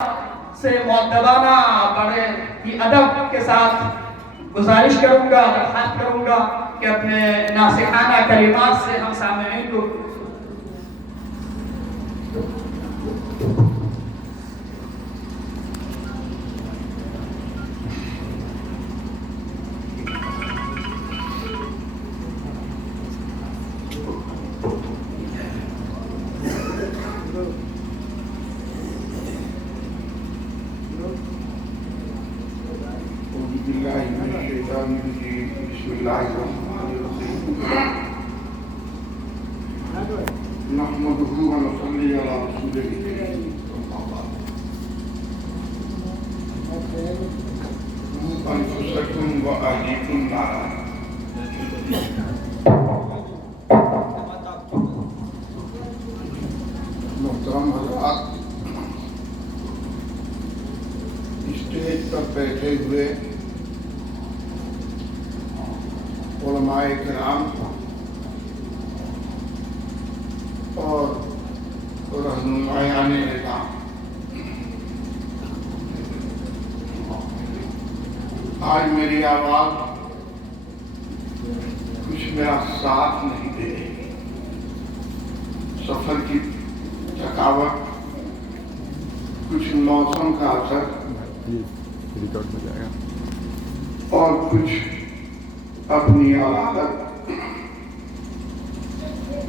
سے مؤدبانہ بڑے ہی ادب کے ساتھ گزارش کروں گا، درخواست کروں گا کہ اپنے ناصحانہ کلمات سے ہم سامعین کو بسم اللہ الرحمن الرحیم نحمدہ و نصلی علی رسولہ انفسکم و اہلیکم نارا۔ محترم حضرات، اسٹیج پر بیٹھے ہوئے علماء کرام اور رہنمایان نظام، آج میری آواز کچھ میرا ساتھ نہیں دے رہی۔ سفر کی تھکاوٹ، کچھ موسم کا اثر اور کچھ اپنی عادت،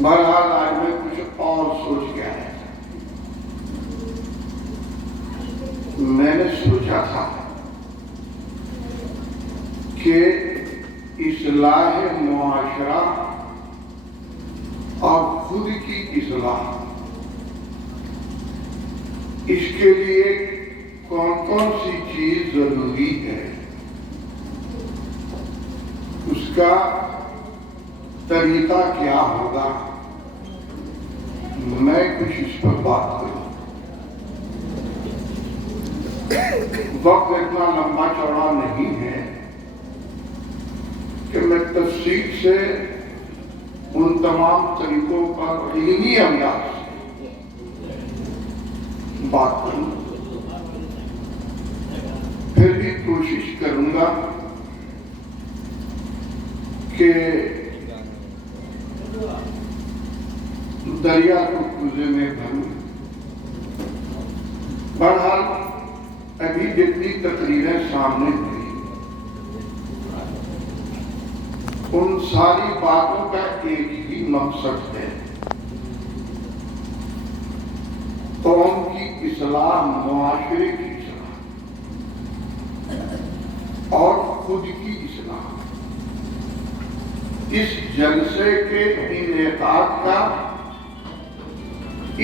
بہرحال آج میں کچھ اور سوچ گیا ہے۔ میں نے سوچا تھا کہ اصلاح معاشرہ اور خود کی اصلاح، اس کے لیے کون کون سی چیز ضروری ہے، اس کا طریقہ کیا ہوگا، میں کچھ اس پر بات کروں۔ وقت اتنا لمبا چوڑا نہیں ہے کہ میں تفصیل سے ان تمام طریقوں پر علمی انداز سے بات کروں، پھر بھی کوشش کروں گا کہ دریا کو کوزے میں بھروں۔ بہرحال ابھی جتنی تقریریں سامنے ہوئی، ان ساری باتوں کا ایک ہی مقصد ہے، قوم کی اصلاح، معاشرے کی اصلاح اور خود کی اصلاح۔ اس جلسے کے انعقاد کا،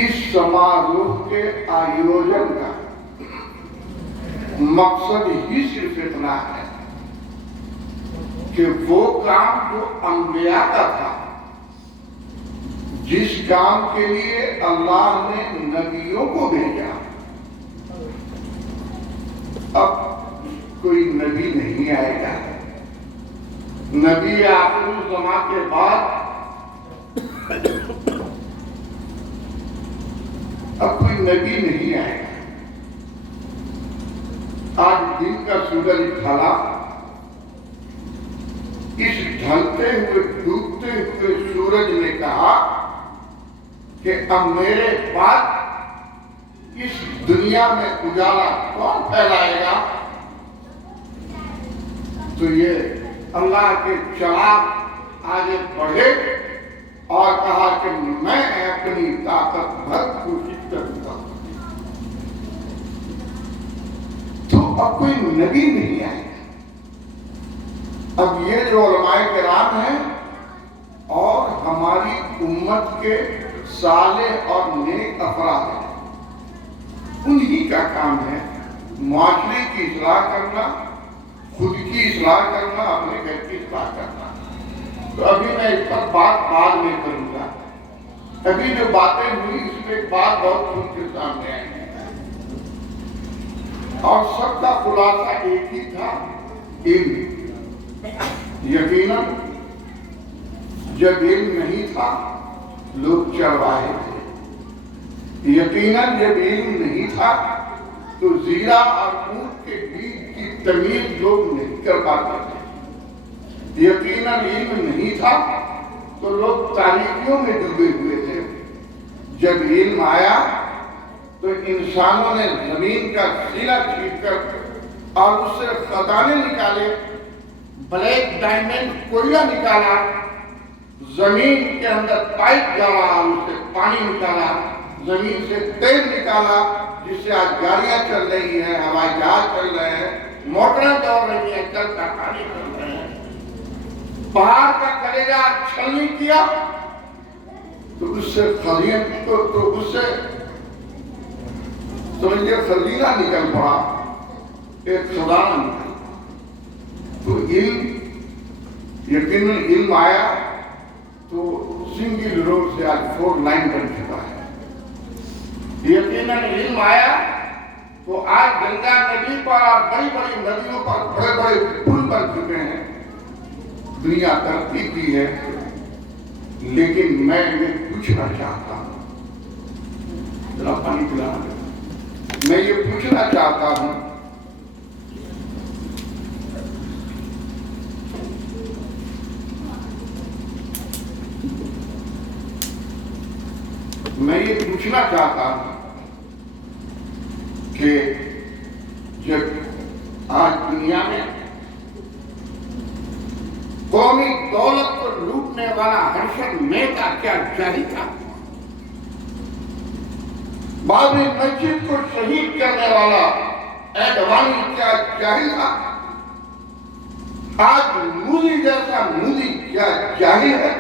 اس سماروہ کے آیوجن کا مقصد ہی صرف اتنا ہے کہ وہ کام جو انبیاء کا تھا، جس کام کے لیے اللہ نے نبیوں کو بھیجا، اب کوئی نبی نہیں آئے گا۔ نبی آخر الزمان کے بعد اب کوئی نبی نہیں آئے گا۔ آج دن کا سورج ڈھلا، اس ڈھلتے ہوئے ڈوبتے ہوئے سورج نے کہا کہ اب میرے بعد اس دنیا میں اجالا کون پھیلائے گا؟ تو یہ اللہ کے چراغ آگے بڑھے اور کہا کہ میں اپنی طاقت بھر کوشش کروں گا۔ تو اب کوئی نبی نہیں آئے گا۔ اب یہ جو علماء کرام ہیں اور ہماری امت کے صالح اور نیک افراد ہیں، انہی کا کام ہے معاشرے کی اصلاح کرنا، خود کی اصلاح کرنا، اپنے گھر کی اصلاح کرنا۔ تو ابھی میں اس پر بات بعد میں کروں گا۔ ابھی جو باتیں ہوئی اس میں ایک بات بہت کھل کے سامنے آئی اور سب کا خلاصہ ایک ہی تھا، علم۔ یقیناً جب علم نہیں تھا لوگ چرواہے تھے، یقیناً جب علم نہیں تھا تو زیرہ اور اونٹ کے بیج کی تمیز لوگ نہیں کر پاتے تھے۔ یقیناً علم نہیں تھا تو لوگ تاریکیوں میں ڈوبے ہوئے تھے۔ جب علم آیا تو انسانوں نے زمین کا سینہ کھینچ کر اور اس سے خزانے نکالے، بلیک ڈائمنڈ کوئلہ نکالا، زمین کے اندر پائپ ڈالا، اس سے پانی نکالا، زمین سے تیل نکالا، جس سے آج گاڑیاں چل رہی ہیں، ہوائی جہاز چل رہے ہیں، موٹریں دوڑ رہی ہیں، کل کارخانے چل رہے ہیں۔ پہاڑ کا کلیجہ چھلنی کیا تو اس سے سمجھے خزینہ نکل پڑا، ایک خزانہ نکل۔ تو علم، یقیناً علم آیا تو سنگل روڈ سے آج 4 لائن بن چکا ہے۔ یقیناً علم آیا تو آج گنگا ندی پر اور بڑی بڑی ندیوں پر بڑے بڑے پل بن چکے ہیں، دنیا ترقی کی ہے۔ لیکن میں یہ پوچھنا چاہتا ہوں، ذرا پانی پلانا، میں یہ پوچھنا چاہتا ہوں، کہ جب آج دنیا میں قومی دولت کو لوٹنے والا ہرشد مہتا کیا جاہل تھا؟ بابری مسجد کو شہید کرنے والا ایڈوانی کیا جاہل تھا؟ آج مودی جیسا مودی کیا جاہل ہے؟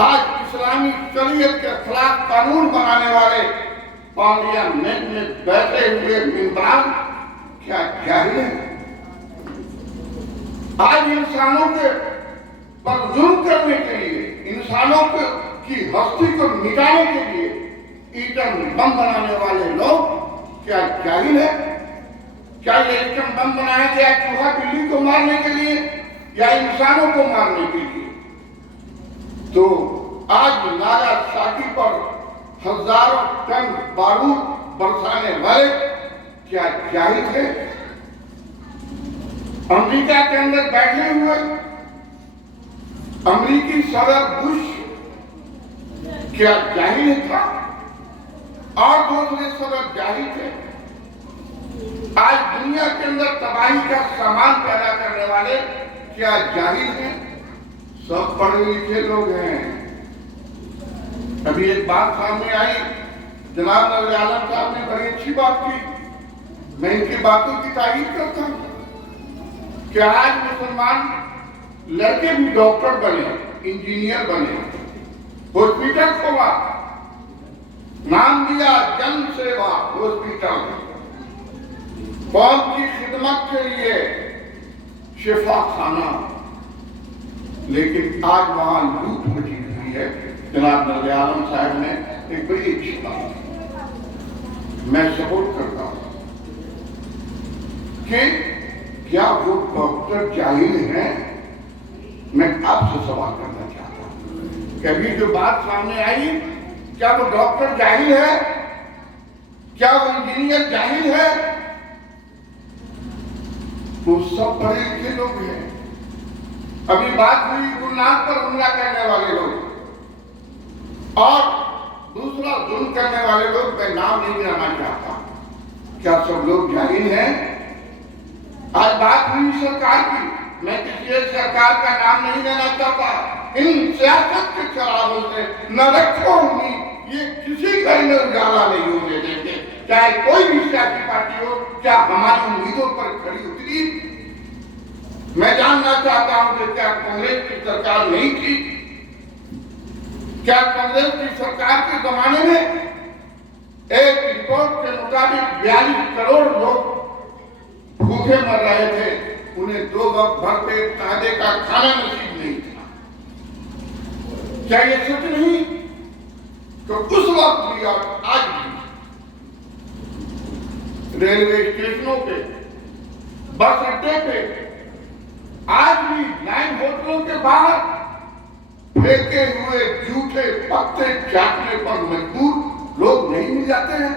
آج اسلامی شریعت کے خلاف قانون بنانے والے پارلیمنٹ میں بیٹھے ہوئے ممبران کیا جاہل ہیں؟ آج انسانوں کے پر ظلم کرنے کے لیے، انسانوں کی ہستی کو مٹانے کے لیے ایٹم بم بنانے والے لوگ کیا جاہل ہیں؟ کیا یہ ایٹم بم بنایا گیا چوہا بلی کو مارنے کے لیے یا انسانوں کو مارنے کے لیے؟ تو آج ناگا ساکی پر ہزاروں ٹن بارود برسانے والے کیا جاہل تھے؟ امریکہ کے اندر بیٹھے ہوئے امریکی صدر بش کیا جاہل تھا؟ اور دوسرے صدر جاہل تھے؟ آج دنیا کے اندر تباہی کا سامان پیدا کرنے والے کیا جاہل ہیں؟ سب پڑھے لکھے لوگ ہیں۔ ابھی ایک بات سامنے آئی، جناب نبی عالم صاحب نے بڑی اچھی بات کی، میں ان کی باتوں کی تعریف کرتا ہوں کہ آج مسلمان لڑکے بھی ڈاکٹر بنے، انجینئر بنے، ہاسپٹل کھولا، نام دیا جن سیوا ہاسپٹل، قوم کی خدمت کے لیے شفا خانہ، لیکن آج وہاں لوٹ مچی ہوئی ہے۔ جناب نبی عالم صاحب نے ایک بڑی اچھی بات، میں سپورٹ کرتا ہوں کہ کیا وہ ڈاکٹر جاہل ہیں؟ میں آپ سے سوال کرنا چاہتا ہوں کہ ابھی جو بات سامنے آئی، کیا وہ ڈاکٹر جاہل ہے؟ کیا وہ انجینئر جاہل ہے؟ وہ سب پڑھے لکھے لوگ ہیں۔ ابھی بات ہوئی گناہ پر حملہ کرنے والے لوگ اور دوسرا ظلم کرنے والے لوگ، میں نام نہیں لینا چاہتا، کیا سب لوگ جاہل ہیں؟ آج بات ہوئی سرکار کی، میں کسی ایک سرکار کا نام نہیں لینا چاہتا، ان سیاست کے چراغوں سے نہ رکھو امید، یہ کسی گھر میں اجالا نہیں ہونے دیں گے، چاہے کوئی بھی سیاسی پارٹی ہو، کیا ہماری امیدوں پر کھڑی اتری؟ میں جاننا چاہتا ہوں کہ کیا کانگریس کی سرکار نہیں تھی؟ کیا کانگریس کی سرکار کے زمانے میں ایک رپورٹ کے مطابق 42 کروڑ لوگ بھوکے مر رہے تھے، انہیں 2 وقت بھر پیٹ قاعدے کا کھانا نصیب نہیں تھا؟ کیا یہ سچ نہیں کہ اس وقت بھی اور آج بھی ریلوے اسٹیشنوں پہ، بس اڈے پہ، آج بھی لائن ہوٹلوں کے باہر پھینکے ہوئے جھوٹے پتے چاٹنے پر مجبور لوگ نہیں مل جاتے ہیں؟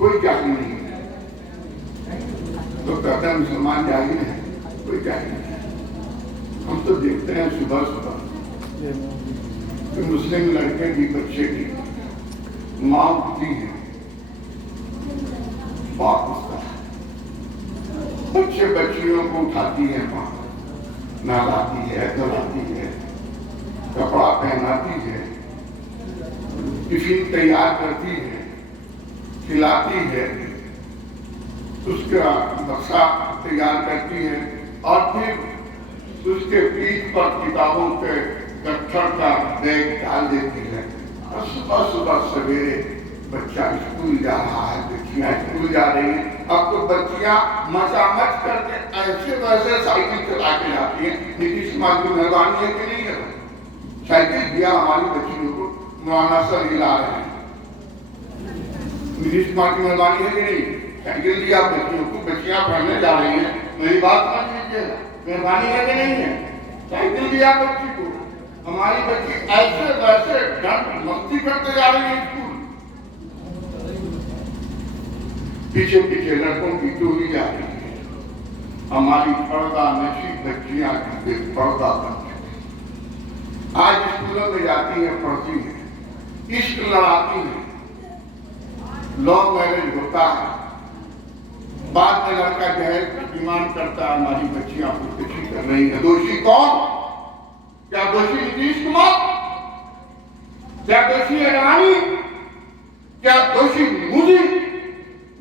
کوئی جاہل نہیں ہے. تو کہتا ہے مسلمان جاہل ہے, کوئی جاہل نہیں ہے. ہم تو دیکھتے ہیں صبح صبح کہ مسلم لڑکے کی بچے کی ماں اٹھتی ہے, باپ اٹھتا ہے, بچے بچیوں کو اٹھاتی ہے, ماں نہلاتی ہے, دھلاتی ہے, کپڑا پہناتی ہے, ٹفن تیار کرتی ہے, کھلاتی ہے, اس کا بکسا تیار کرتی ہے, اور پھر اس کے پیٹھ پر کتابوں کے گٹھڑ کا بیگ ڈال دیتی ہے. اور صبح صبح سویرے بچہ اسکول جا رہا ہے, بچیاں اسکول جا رہی ہیں. اب تو بچیاں مچامچ کر کے ایسے ویسے سائیکل چلا کے جاتی ہیں. نتیش کمار کی مہربانی ہے کہ نہیں ہے؟ سائیکل دیا ہماری بچیوں کو, مولانا سر لا رہے ہیں. نتیش کمار کی مہربانی ہے کہ نہیں؟ سائیکل دیا بچیوں کو, بچیاں پڑھنے جا رہی ہیں. میری بات سمجھ لیجیے, مہربانی ہے کہ نہیں ہے؟ سائیکل دیا بچی کو, ہماری بچی ایسے ویسے ڈنڈ مستی کرتے جا رہی ہے اسکول. پیچھے پیچھے لڑکوں کی ٹولی جا رہی ہے. ہماری پردہ نشی بچیاں بے پردہ بن چکی. آج اسکولوں میں جاتی ہیں, پڑھتی ہیں, عشق لڑاتی ہیں, لو میرج ہوتا ہے, بعد میں لڑکا جہیز کی ڈیمانڈ کرتا ہے. ہماری بچیاں خودکشی کر رہی ہیں. دوشی کون؟ کیا دوشی نتیش کمار؟ کیا دوشی اڈوانی؟ کیا دوشی مودی؟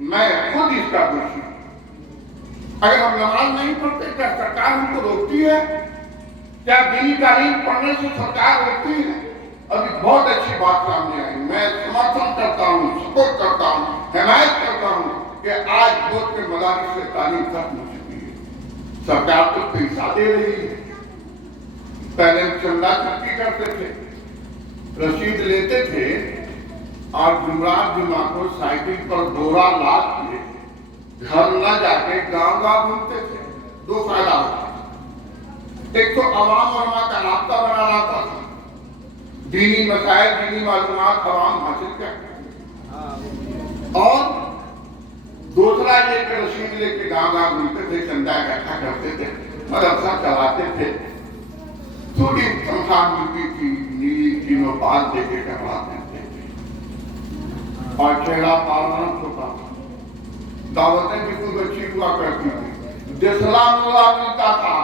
میں خود اس کا دوشی ہوں. اگر ہم نماز نہیں پڑھتے کیا سرکار ہم کو روکتی ہے؟ کیا دینی تعلیم پڑھنے سے سرکار روکتی ہے؟ ابھی بہت اچھی بات سامنے آئی. میں سمرتھن کرتا ہوں, سپورٹ کرتا ہوں, حمایت کرتا ہوں کہ آج ووٹ کے مدارس سے تعلیم ختم ہو چکی ہے. سرکار تو پیسہ دے رہی ہے. پہلے چندہ چکی کرتے تھے, رسید لیتے تھے, اور جمعرات جمعہ کو سائیکل پر بورا لاد کے گھر نہ جا کے گاؤں گاؤں گھومتے تھے. دو فائدہ ہوتا تھا. ایک تو عوام اور علماء کا رابطہ بنا رہتا تھا, دینی مسائل, دینی معلومات عوام حاصل کرتے, اور دوسرا یہ کہ رسید لے کے گاؤں گاؤں گھومتے تھے, چندہ اکٹھا کرتے تھے, مدرسہ چلاتے تھے, تھوڑی تنخواہ ملتی تھی, نیلی تینوں پال دے کے کروا دیتے تھے, اور چہرہ پارمنٹ ہوتا تھا. دعوتیں بھی کوئی بچی ہوا کرتی تھی, دسلام اللہ ملتا تھا,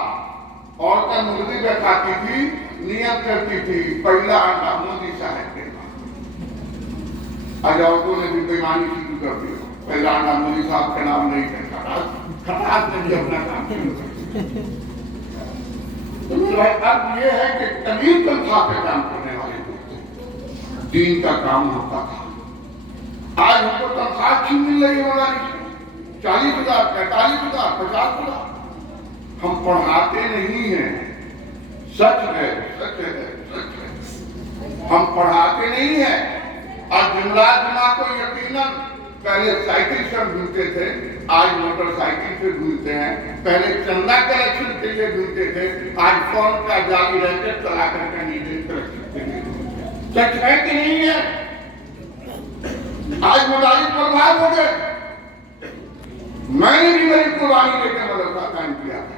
عورتیں مرغی بیٹھاتی تھی, نیت کرتی تھی پہلا انڈا مودی صاحب کے نام. آج عورتوں نے بھی بےمانی شروع کر دی, پہلا انڈا مودی صاحب کے نام نہیں کرتا, خطاط نے بھی اپنا کام شروع کر دیا. اب یہ ہے کہ کبیر تنخواہ پہ کام کرنے والے لوگ تھے, دین کا کام ہوتا تھا. آج ہم کو تنخواہ اچھی مل رہی ہے ہماری 40,000, 45,000, 50,000. ہم پڑھاتے نہیں ہیں, سچ ہے, سچ ہے, سچ ہے, ہم پڑھاتے نہیں ہیں. اور جمعرات جمعہ کو یقیناً پہلے سائیکل سے ڈھونڈتے تھے, آج موٹر سائیکل سے ڈھونڈتے ہیں. پہلے چندہ کلیکشن کے لیے ڈھونڈتے تھے, آج فون کا جعلی رینجر چلا کر کے نیچے کلیکشن کے لیے ڈھونڈتے ہیں. سچ ہے کہ نہیں ہے؟ آج مدارس برباد ہو گئے. میں نے بھی میری قربانی لے کے مدرسہ قائم کیا تھا.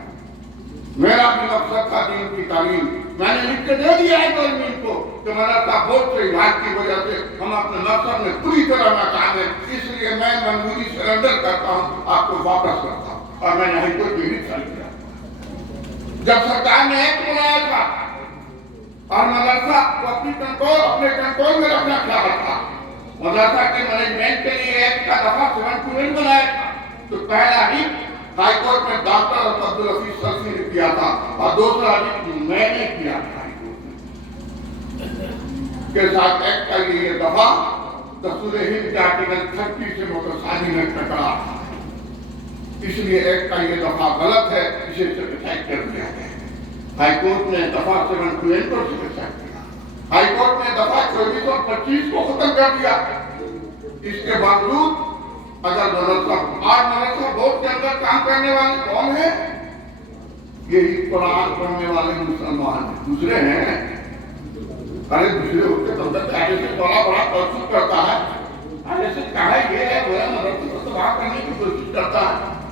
میرا بھی مقصد تھا دین کی تعلیم. میں نے لکھ کے دے دیا ہے گورنمنٹ کو کہ مدرسہ بورڈ سے علاج کی وجہ سے ہم اپنے مقصد میں پوری طرح ناکام ہیں, اس لیے میں منظوری سرنڈر کرتا ہوں, آپ کو واپس کرتا ہوں. اور میں نے ہائی کورٹ میں بھی چل کیا. جب سرکار نے ایکٹ بنایا تھا اور مدرسہ کو اپنے کنٹرول میں رکھنا چاہا تھا, مدرسہ کے مینجمنٹ کے لیے ایکٹ کا دفعہ 7 بنایا تھا, تو پہلا ہی ہائی کورٹ میں ڈاکٹر عبدالحفیظ سلفی نے کیا تھا, اور دوسرا بھی میں نے کیا تھا ہائی کورٹ میں کے ساتھ. ایکٹ کا یہ دفعہ دستور ہند کے آرٹیکل 30 سے متصادم میں ٹکرا تھا, اس لیے ایکٹ کا یہ دفعہ غلط ہے, اسے سیٹسفائی کر دیا گیا. ہائی کورٹ نے دفعہ 7 کو سیٹسفائی کیا, ہائی کورٹ نے دفعہ 24 اور 25 کو ختم کر دیا. اس کے باوجود اگر مدرسہ بورڈ کے اندر کام کرنے والے کون ہیں؟ یہی قرآن پڑھنے والے مسلمان ہیں. دوسرے ہیں, ارے دوسرے ہوتے تو ایسے بڑا بڑا پرسوک کرتا ہے, ایسے کہا یہ ہے وہ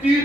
30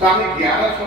1150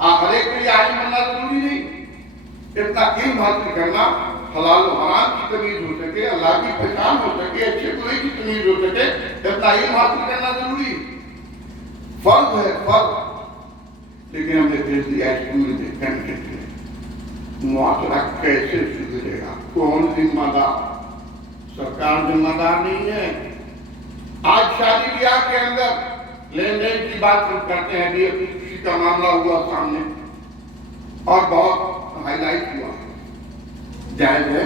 ہر ایک کے لیے عالم بننا ضروری نہیں، اتنا علم حاصل کرنا، حلال و حرام کی تمیز ہو سکے، اللہ کی پہچان ہو سکے، اچھے برے کی تمیز ہو سکے، اتنا علم حاصل کرنا ضروری ہے، فرض ہے فرض۔ لیکن ہم نے دیکھ دیا اسکول دیکھنے کے معاشرہ کیسے سدھرے گا، کون ذمہ دار؟ سرکار ذمہ دار نہیں ہے۔ آج شادی بیاہ کے اندر لین دین کی بات کرتے ہیں، کسی کا معاملہ ہوا سامنے اور بہت ہائی لائٹ ہوا، جائز ہے،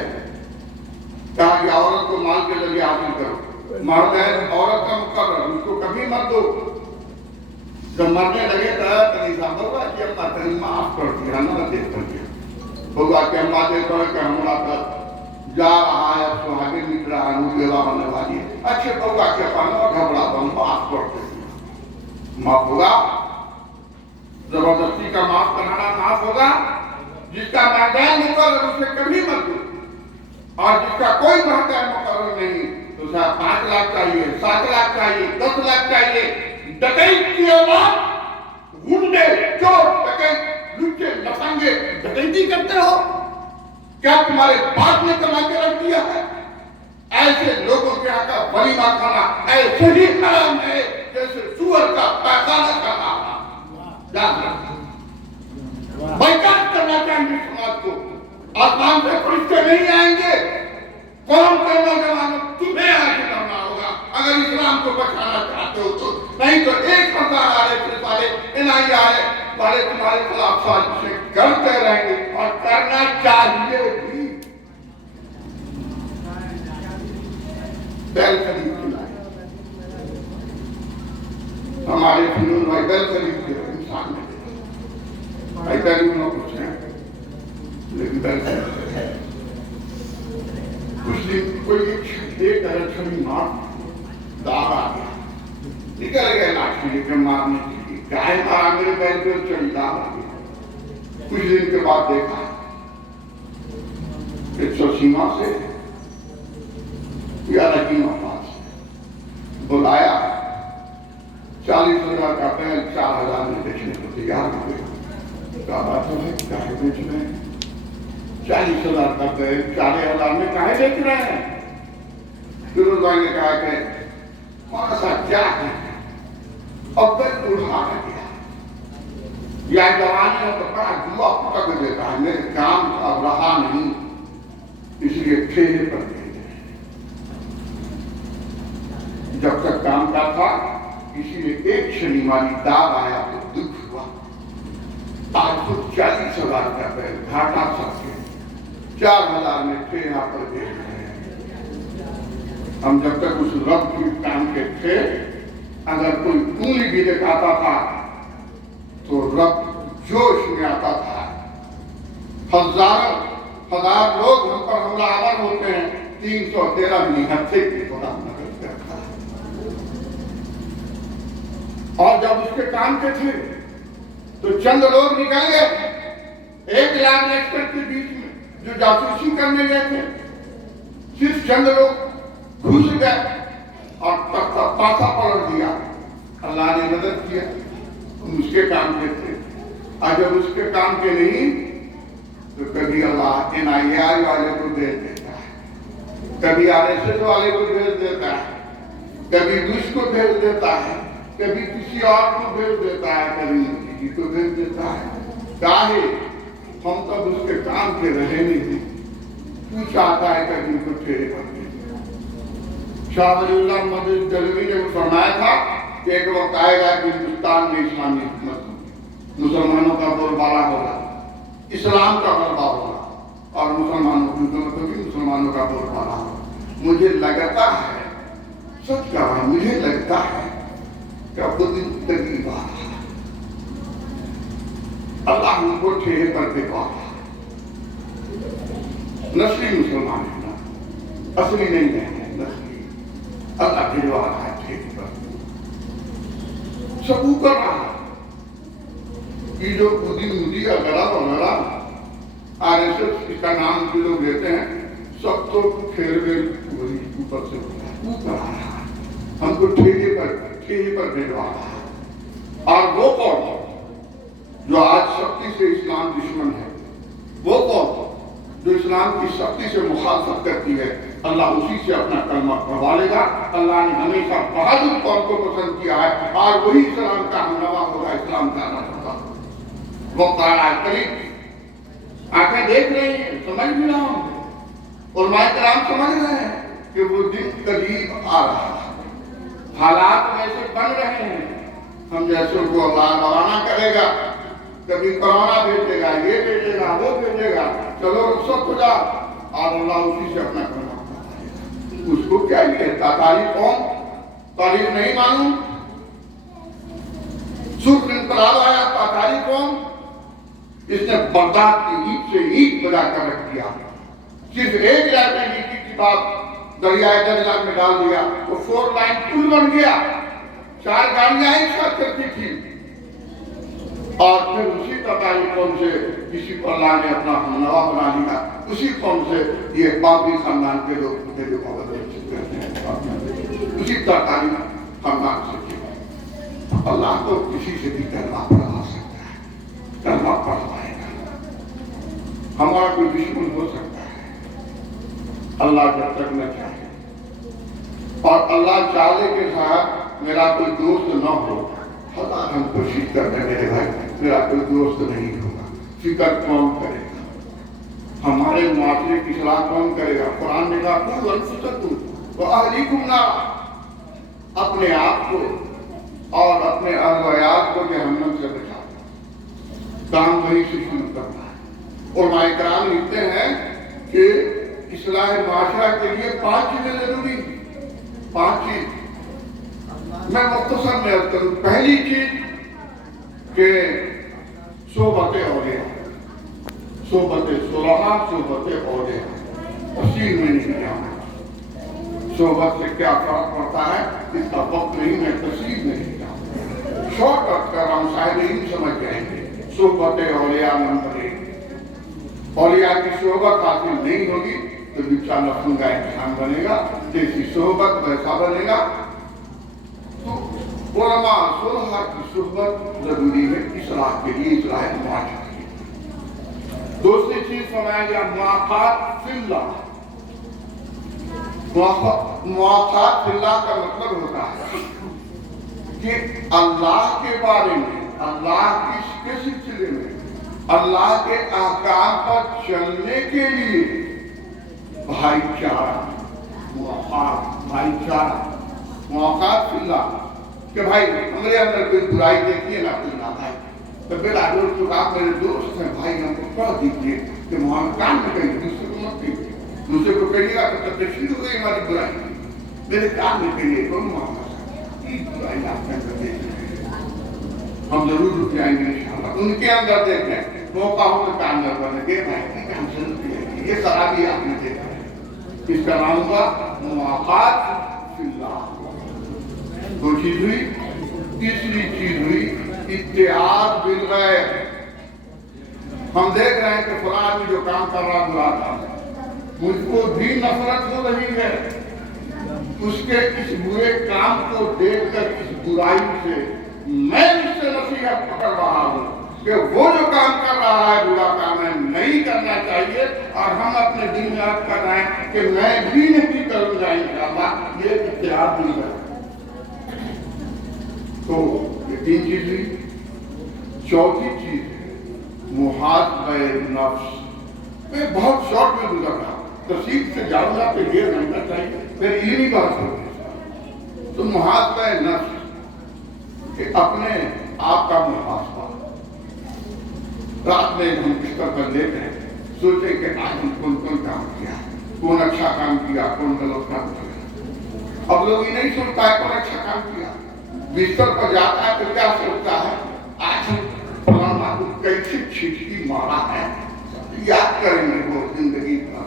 کہا کہ عورت کو مال کے ذریعے حاصل کرو، مرد ہے عورت کا مقرر، اس کو کبھی مت دو۔ جب مرنے لگے کنیزہ ہوگا کہ اللہ تعالیٰ معاف کر دیا، نہ دیکھ کر دیا ہوگا کہ اللہ دیکھ کر کہ ہمارا کر جا رہا ہے، سہاگے نکل رہا ہے، مجھے ہونے والی ہے، اچھے ہوگا کہ اپنا گھبرا بن معاف کر دیا، معاف ہوگا۔ زبردستی کا معاف کرانا معاف ہوگا۔ جس کا مہدین مقرر اسے کبھی مت دو، اور جس کا کوئی مہدین مقرر نہیں تو اسے 5 لاکھ چاہیے، 7 لاکھ چاہیے، 10 لاکھ چاہیے۔ ڈکیت کی اولاد، گنڈے، چور، ڈکیت، لچے، لفنگے ڈکیتی کرتے ہو، کیا تمہارے باپ نے کما کے رکھ دیا ہے؟ ایسے لوگوں کے یہاں کا ولیمہ کھانا ایسے ہی حرام ہے جیسے سور کا پیخانہ کھانا۔ یاد رکھنا، بائیکاٹ کرنا چاہیے سماج کو۔ آسمان سے فرشتے نہیں آئیں گے، قوم کے نوجوانوں تمہیں آگے کرنا ہوگا اگر اسلام کو بچانا چاہتے ہو تو، نہیں تو 1000 RSS والے NIA والے تمہارے خلاف سازشیں کرتے رہیں گے، اور کرنا چاہیے بھی۔ بیل خرید کے لائے ہمارے فنون بھائی، بیل خرید کے انسان نے بھائی بیل انہوں کچھ ہیں لیکن بیل خرید کے کچھ دن کوئی ایک چھڑی مار دار آ گیا، نکل گئے لاٹھی کے مارنے کے لیے، گائے مارا میرے بیل پہ چڑی دار آ گیا۔ کچھ دن کے بعد دیکھا کہ چوسیما سے یا رحیم آباد سے بلایا، 40,000 کا بیل 4,000 میں بیچنے کو تیار ہو گیا۔ کہا بات ہے کاہے بیچ رہے ہیں؟ 40,000 کا بیل 4,000 میں کاہے بیچ رہے ہیں؟ فیروز بھائی نے کہا کہ کون سا کیا ہے؟ اب بیل اڑھا گیا، یا جوانی ہے تو بڑا دعا پٹک دیتا ہے، میرے کام اب رہا نہیں، اس لیے ٹھیلے پر دے دے۔ جب تک کام کا تھا کسی نے ایک شنی والی داغ آیا تو دکھ ہوا۔ آج خود 40,000 کا بیل گھاٹا سکتے 4,000 میں ٹھیلہ پر دے رہے ہیں۔ ہم جب تک اس رب کی کام کے تھے، اگر کوئی انگلی بھی دکھاتا تھا تو رب جوش میں آتا تھا۔ ہزار لوگ ہم پر حملہ آور ہوتے ہیں، 313 نہتے کی خدا مدد کرتا ہے۔ اور جب اس کے کام کے تھے تو چند لوگ نکل گئے 1 لاکھ ایکسپرٹ کے بیچ میں جو جاسوسی کرنے گئے تھے، صرف چند لوگ گھس گئے اور پاسا پلٹ دیا۔ اللہ نے مدد کیا، اس کے کام کے تھے، اور جب اس کے کام کے نہیں تو کبھی اللہ NIA والے کو بھیج دیتا ہے، کبھی RSS والے کو بھیج دیتا ہے، کبھی بش کو بھیج دیتا ہے، کبھی کسی اور کو بھیج دیتا ہے، کبھی کسی کو بھیج دیتا ہے۔ کاہے ہم تب اس کے کام کے رہے نہیں، تو چاہتا ہے کہ ان کو ٹھیرے پر دے۔ شاہ ولی اللہ محمد دہلوی نے فرمایا تھا کہ ایک وقت آئے گا کہ ہندوستان میں اسلامی حکومت ہوگی، مسلمانوں کا بول بالا ہوگا، اسلام کا غلبہ ہوگا، اور مسلمانوں کی حکومت ہوگی، مسلمانوں کا بول بالا ہوگا۔ مجھے لگتا ہے، سچ کہا ہے، مجھے لگتا ہے کہ اب وہ دن قریب آ رہا ہے، اللہ ان کو ٹھیرے پر دکھا رہا ہے۔ نسلی مسلمان ہے نا، اصلی نہیں ہے، نسلی اللہ بھجوا رہا ہے ٹھیرے پر، سب کر رہا ہے۔ یہ جو مودی وغیرہ RSS اس کا نام جو لوگ لیتے ہیں، سب تو پھر وہی اوپر سے اوپر آ رہا ہے، ہم کو ٹھیرے پر بھجوا رہا ہے۔ اور وہ قوم جو آج سختی سے اسلام دشمن ہے، وہ قوم جو اسلام کی سختی سے مخالفت کرتی ہے، اللہ اسی سے اپنا کلمہ پڑھوا لے گا۔ اللہ نے ہمیشہ بہادر قوم کو پسند کیا ہے اور وہی اسلام کا ہمنوا ہوگا، اسلام کا نہ ہوگا۔ وہ قریب آنکھیں دیکھ رہی ہیں، سمجھ بھی رہا ہوں، علماء کرام سمجھ رہے ہیں کہ وہ دن قریب آ رہا ہے، حالات ویسے بن رہے ہیں، ہم جیسے کو اللہ روانہ کرے گا، کبھی کرونا بھیجے گا، یہ بھیجے گا، وہ بھیجے گا، چلو رخصت ہو جا، اور اللہ اسی سے اپنا کرنا۔ اس کو کیا یہ تاریخ قوم تاریخ نہیں معلوم، سرخ انقلاب آیا تاریخ قوم، اس نے بغداد کی اینٹ سے اینٹ بجا کر رکھ دیا، صرف ایک لائبریری کی کتاب دریائے دجلہ میں ڈال دیا، وہ 4 لائن پل بن گیا، 4 گاڑیاں ایک ساتھ چلتی تھی، اور پھر اسی تاریخ قوم سے کسی کو اللہ نے اپنا ہمنوا بنا لیا، اسی قوم سے یہ بابری خاندان کے لوگ جو خبر کرتے ہیں، اسی تاریخ خاندان سے کیا۔ اللہ تو کسی سے بھی کلمہ پڑھا سکتا ہے، کلمہ پڑھوائے گا، ہمارا کوئی دشمن ہو سکتا ہے، اللہ جب تک نہ چاہے، اور اللہ چاہے کے ساتھ میرا کوئی دوست نہ ہو، اللہ ہم کوشش کرنے میرے بھائی، میرا کوئی دوست نہیں ہوگا، فکر کون کرے گا، ہمارے معاشرے کی اصلاح کون کرے گا؟ قرآن نے کہا قُوْ أَنفُسَكُمْ وَأَهْلِيكُمْ نَارًا، اپنے آپ کو اور اپنے اہل و عیال کو جہنم سے بچاؤ، کام وہی سے شروع کرنا ہے۔ علماء کرام لکھتے ہیں کہ اصلاح معاشرہ کے لیے 5 چیزیں ضروری ہیں، 5 چیز میں مختصر میں عرض کروں۔ پہلی چیز کہ صحبت اولیاء، صحبت صلحاء، صحبت اولیاء، تفصیل میں نہیں جانا، صحبت سے کیا فرق پڑتا ہے اس کا وقت نہیں، میں تفصیل میں نہیں جاؤں، شارٹ کٹ کر ہم صاحبین سمجھ جائیں گے۔ صحبت اولیاء نمبر 1، اولیاء کی صحبت حاصل نہیں ہوگی تو بچہ نفسوں کا انسان بنے گا، جیسی صحبت ویسا بنے گا۔ تو علماء صلحاء کی صحبت ضروری ہے اصلاح کے لیے، اصلاح معاشرہ کے لیے۔ دوسری چیز فرمایا گیا مواقعات فی اللہ۔ مواقعات فی اللہ کا مطلب ہوتا ہے کہ اللہ کے بارے میں، اللہ کے سلسلے میں، اللہ کے احکام پر چلنے کے لیے بھائی چارہ، بھائی چارہ، مواقعات فی اللہ، کہ بھائی ہمارے اندر کوئی برائی دیکھیے نہ کوئی نہ بھائی، تو بلا دوست کو آپ میرے دوست ہیں بھائی، ہم کو پڑھ دیجیے کہ محمد کام میں کہیں دوسرے کو مت کہیے، دوسرے کو کہیے گا تو تشہیر ہو گئی ہماری برائی، میرے کام میں کہیے کون محمد کی برائی آپ کے اندر دیکھ رہے ہیں، ہم ضرور رک جائیں گے انشاءاللہ، ان کے اندر دیکھیں موقع ہو تو کامیاب بنے گے، بھائی کی کام سے نہیں، یہ خرابی آپ نے دیکھا ہے، اس کا نام ہوگا مواقعات فی اللہ۔ 2 چیز ہوئی۔ تیسری چیز ہوئی اتحاد بالغیر۔ ہم دیکھ رہے ہیں کہ فلاں آدمی جو کام کر رہا برا تھا، مجھ کو بھی نفرت ہو رہی ہے، اس کے اس برے کام کو دیکھ کر اس برائی سے میں اس سے نصیحت پکڑ رہا ہوں کہ وہ جو کام کر رہا ہے برا کام ہے نہیں کرنا چاہیے، اور ہم اپنے دل میں عہد کر رہے ہیں کہ میں بھی نہیں کروں گا انشاءاللہ۔ یہ اتحاد بالغیر۔ تو یہ 3 چیز ہوئی۔ چوتھی چیز محاسبہ نفس۔ میں بہت شارٹ میں گزر رہا ہوں، تفصیل سے جاؤں گا تو 1.5 گھنٹہ چاہیے، پھر علمی بات ہوگی۔ تو محاسبہ نفس کہ اپنے آپ کا محاسبہ۔ رات میں ہم بستر پر لیٹ ہیں، سوچیں کہ آج ہم کون کون کام کیا، کون اچھا کام کیا، کون غلط کام کیا۔ اب لوگ یہ نہیں سنتا ہے کون اچھا کام کیا، بستر پر جاتا ہے تو کیا سوچتا ہے آج ہم فلانا کو کیسی چھٹکی مارا ہے، یاد کریں گے وہ زندگی کا،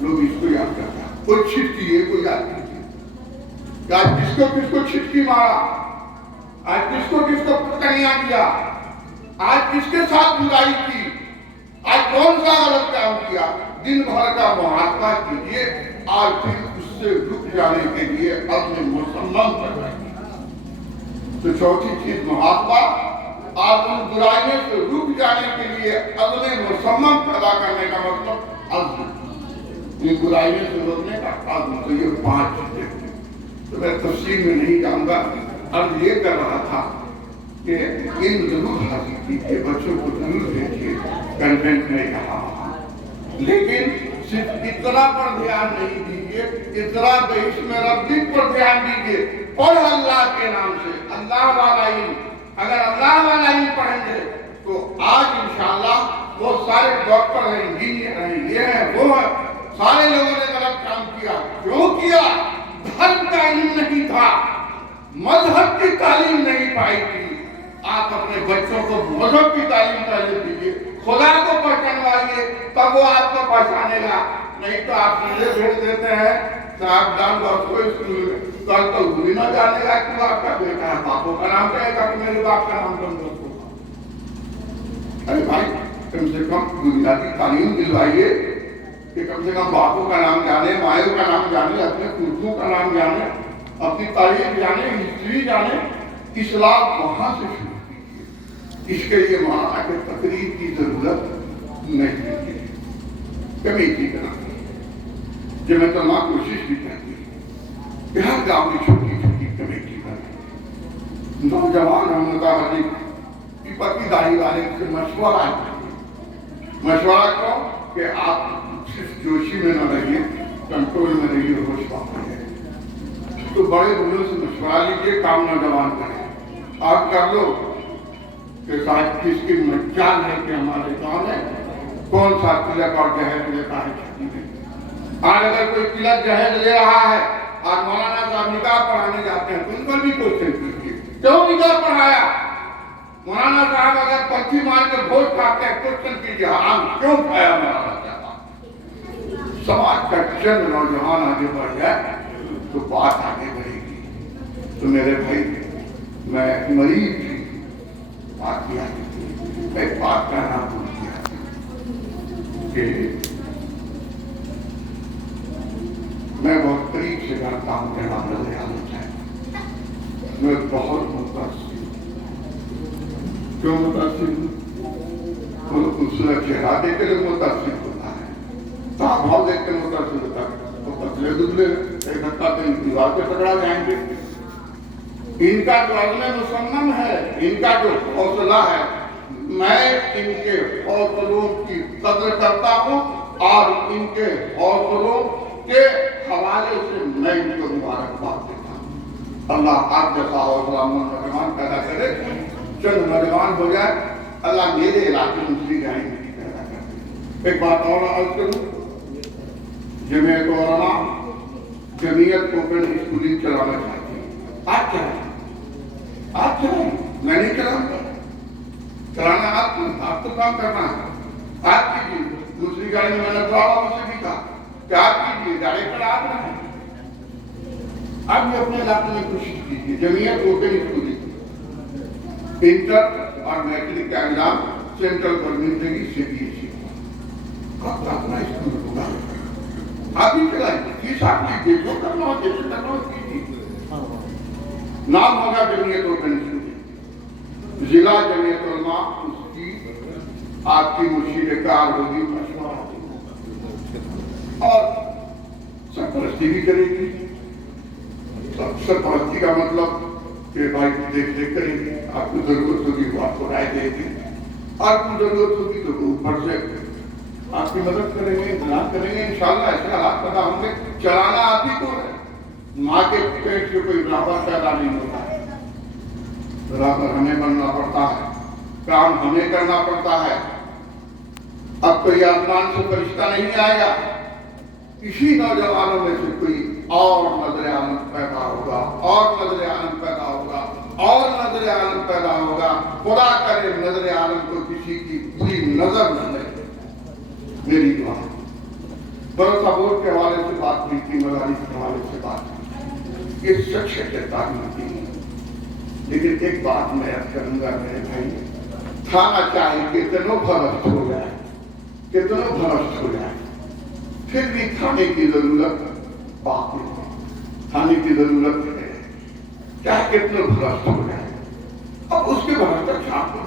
لوگ اس کو یاد کرتا ہے، کوئی چھٹکی ہے کوئی یاد کرتی ہے، آج کس کو چھٹکی مارا، آج کس کو کنیا دیا، آج کس کے ساتھ برائی کی، آج کون سا غلط کام کیا، دن بھر کا محاسبہ کیجیے اور پھر اس سے رک جانے کے لیے اپنے مصمم کر رہے ہیں۔ تو چوتھی چیز محاسبہ، اور ان برائیوں سے رک جانے کے لیے عزم مصمم پیدا کرنے کا مطلب عزم، ان برائیوں سے روکنے کا عزم۔ تو یہ 5 چیزیں تھیں، تو میں تفصیل میں نہیں جاؤں گا۔ عرض یہ کر رہا تھا کہ ان ضرور حاصل کیجیے، بچوں کو ضرور دیکھیے کنٹینٹ میں یہاں، لیکن صرف اتنا پر دھیان نہیں دیجیے، اتنا باسم ربی پر دھیان دیجیے۔ پڑھ اللہ کے نام سے، اللہ والا علم۔ اگر اللہ والا علم پڑھیں گے تو آج انشاءاللہ وہ سارے ڈاکٹر ہیں، انجینئر ہیں، یہ ہیں وہ ہیں، سارے لوگوں نے غلط کام کیا۔ کیوں کیا؟ دھرم کا علم نہیں تھا، مذہب کی تعلیم نہیں پائی تھی۔ آپ اپنے بچوں کو مذہب کی تعلیم پہلے دیجیے، خدا کو پہچانوائیے، تب وہ آپ کو پہچانے گا۔ نہیں تو آپ مجھے بھیج دیتے ہیں صاحب جان بہت کوئی اسکول میں، کل تو بھی نہ جانے گا کہ وہ آپ کا بیٹا ہے، باپوں کا نام کہے گا کہ میرے باپ کا نام کم دوست ہوگا۔ ارے بھائی کم سے کم بنیادی تعلیم دلوائیے کہ کم سے کم باپوں کا نام جانے، مائوں کا نام جانے، اپنے پرکھوں کا نام جانے، اپنی تاریخ جانے، ہسٹری جانے۔ اسلام وہاں سے شروع کیجیے۔ اس کے لیے مانا کہ تقریر کی ضرورت نہیں ہے، کمیٹی بنا جمعیت علماء کوشش بھی کرتی ہے کہ ہر گاؤں میں چھوٹی چھوٹی کمیٹی بنے۔ نوجوان ہم متحرک پیپر کی داڑھی والے سے مشورہ کرو کہ آپ صرف جوشی میں نہ رہیے، کنٹرول میں رہیے، ہوش پاپا ہے۔ تو بڑے بڑوں سے مشورہ لیجیے، کام نوجوان کریں۔ آپ کر لو کہ صاحب کس کی مجال ہے کہ ہمارے گاؤں میں کون سا تلک اور جہیز لیتا ہے چھٹی میں۔ آج اگر کوئی تلک جہیز لے رہا ہے اور مولانا صاحب نکاح پڑھانے جاتے ہیں تو ان پر بھی کوشچن کیجیے، کیوں نکاح پڑھایا؟ مولانا صاحب اگر پتھی مار کے بھوج کھاتے ہیں، کوشچن کیجیے حرام کیوں کھایا مولانا صاحب؟ سماج کا چند نوجوان آگے بڑھ جائے تو بات آگے بڑھے گی۔ تو میرے بھائی میں مریض تھی، بات کیا ایک بات کہنا بھول گیا کہ میں بہت قریب سے جانتا ہوں کہ ہم نظر عالم ہے، میں بہت متاثر ہوں۔ کیوں متاثر ہوں؟ وہ خوبصورت چہرہ دیکھ کے متاثر ہوتا ہے، صاحب بھاؤ دیکھ کے متاثر ہوتا ہے۔ وہ پتلے دبلے ایک ہفتہ تو دیوار پہ ٹکرا جائیں گے۔ ان کا جو عزم مصمم ہے، ان کا جو حوصلہ ہے، میں ان کے حوصلوں کی قدر کرتا ہوں اور ان کے حوصلوں کے حوالے سے میں ان کو مبارکباد دیتا ہوں۔ اللہ آپ جیسا حوصلہ مند نوجوان پیدا کرے، چند نوجوان ہو جائے، اللہ میرے علاقے میں دوسری جائیں گی پیدا کرے۔ ایک بات اور عرض کروں، جمعیت علماء جمعیت اوپن اسکولنگ چلانا چاہتی ہے۔ آپ چلائیں، آپ چلائیں، میں نہیں چلاؤں گا۔ چلانا آپ کو کام کرنا ہے، آپ کیجیے۔ دوسری گاڑی میں نے دعا مجھ سے بھی کہا کہ آپ کیجیے، ڈائریکٹر آپ نہ ہیں۔ آپ بھی اپنے علاقے میں کوشش کیجیے، جمعیت اوپن اسکولنگ، انٹر اور میٹرک کا ایگزام سینٹرل گورنمنٹ دے گی، CBSE آپ کا اپنا اسکول ہوگا، آپ ہی چلائیے، فیس آپ کیجیے، جو کرنا ہو جیسے کرنا ہو کیجیے۔ نام ہوگا جمعیت اوپن اسکولنگ، ضلع جمعیت علماء اس کی آپ کی مشیر کار ہوگی، مشورہ ہوگا اور سرپرستی بھی کرے گی۔ سرپرستی کا مطلب کہ بھائی دیکھ دیکھ کریں گے، آپ کو ضرورت ہوگی وہ آپ کو رائے دے گی، آپ کو ضرورت ہوگی تو وہ اوپر سے آپ کی مدد کریں گے، انتظام کریں گے۔ انشاءاللہ ایسے حالات پیدا ہوں گے، چلانا آپ ہی کو ہے۔ ماں کے پیٹ سے کوئی برابر پیدا نہیں ہوتا ہے، برابر ہمیں بننا پڑتا ہے، کام ہمیں کرنا پڑتا ہے۔ اب کوئی آسمان سے فرشتہ نہیں آئے گا، اسی نوجوانوں میں سے کوئی اور نظر عالم پیدا ہوگا، اور نظر عالم پیدا ہوگا، اور نظر عالم پیدا ہوگا۔ خدا کرے نظر عالم کو کسی کی بری نظر نہ لگے، میری دعا۔ بھروسہ بورڈ کے حوالے سے بات نہیں کی، مدارس کے حوالے سے بات کی، یہ سچ ہے تعلیم کی۔ لیکن ایک بات میں عرض کروں گا میرے بھائی، کھانا چاہیے کتنوں بھرست ہو جائے، کتنوں بھرست ہو جائے، پھر بھی کھانے کی ضرورت باقی ہے، کھانے کی ضرورت ہے، چاہے کتنے بھرست ہو جائے۔ اب اس کے بھرست شام کو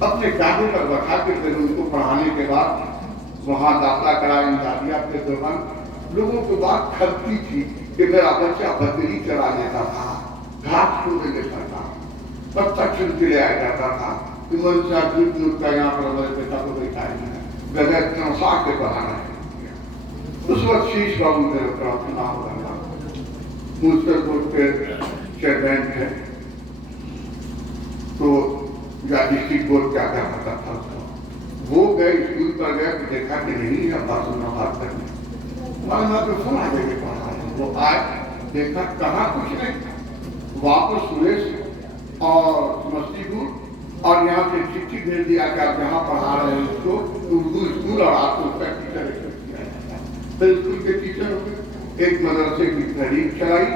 اپنے گاڑی پر بٹھا کے پھر ان کو پڑھانے کے بعد وہاں داخلہ کرا امدادیات کے دوران لوگوں کو بات کھلتی تھی کہ میرا بچہ بکری چلا لیتا تھا، گھاس کوڑے لیتا تھا، پتا چن کے لے آیا جاتا تھا، ایمان صاحب جھوٹ نوٹ کا یہاں پر ہمارے بیٹا کو بیٹھائے ہیں بغیر تنخواہ کے پڑھانا ہے۔ اس وقت شیش بابو میرے اوپر نام ہوگا مونسپل بورڈ کے چیئرمین تھے، تو یا ڈسٹرکٹ بورڈ کیا کیا پتا تھا اس کو، وہ گئے اسکول پر گئے تو دیکھا کہ نہیں ہے بات سننا بات کرنے، ہمارے وہاں پہ فون آ گئے پڑھا رہے، وہ آئے دیکھا کہاں کچھ نہیں، واپس ہوئے اور سمستی پور اور یہاں سے چٹھی بھیج دیا کہ آپ جہاں پڑھا رہے ہیں اس کو اردو اسکول اور آپ کو اس کا ٹیچر ایکسپٹ کیا جاتا ہے۔ پھر اسکول کے ٹیچر ایک مدرسے کی تحریک چلائی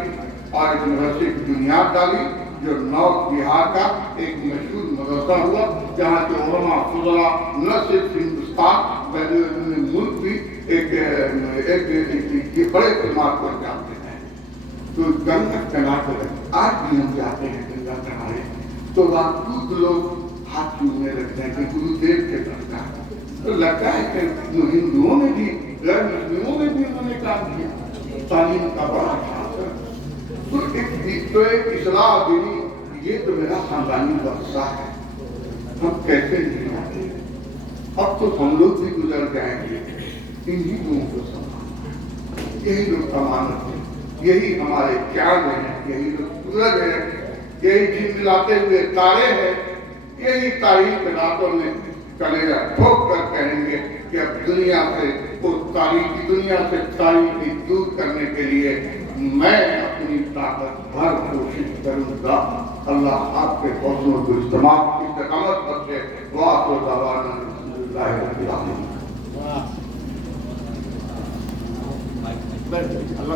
اور ایک مدرسے کی بنیاد ڈالی جو نارتھ بہار کا ایک مشہور مدرسہ ہوا، جہاں کے علماء فضلاء نہ صرف ہندوستان بلکہ ملک بھی ایک بڑے خدمات کو انجام دیتے ہیں۔ تو گنگا کنارے آج بھی ہم جاتے ہیں گنگا کنارے تو وہاں خود لوگ ہاتھ چومنے لگتے ہیں کہ گرو دیو کے درجہ ہے، تو لگتا ہے کہ ہندوؤں نے بھی غیر مسلموں نے بھی انہوں نے کام کیا، تعلیم کا بڑا خاص تو ایک اصلاح دینی، یہ تو میرا خاندانی ورثہ ہے، ہم کیسے نہیں آتے، اب تو ہم لوگ بھی گزر جائیں گے، انہی لوگوں کو سنبھالنا، یہی لوگ امانت ہیں، یہی ہمارے چاند ہیں، یہی لوگ سورج ہے، یہی جھلملاتے ہوئے تارے ہیں، یہی تاریخ کے راتوں میں کلیجہ ٹھوک کر کہیں گے کہ اب دنیا سے اس تاریخی دنیا سے تاریخی دور کرنے کے لیے میں اپنی طاقت بھر کوشش کروں گا۔ اللہ آپ کے حوصلوں کو استقامت بخشے۔ وآخر دعوانا الحمدللہ رب العالمین۔ اللہ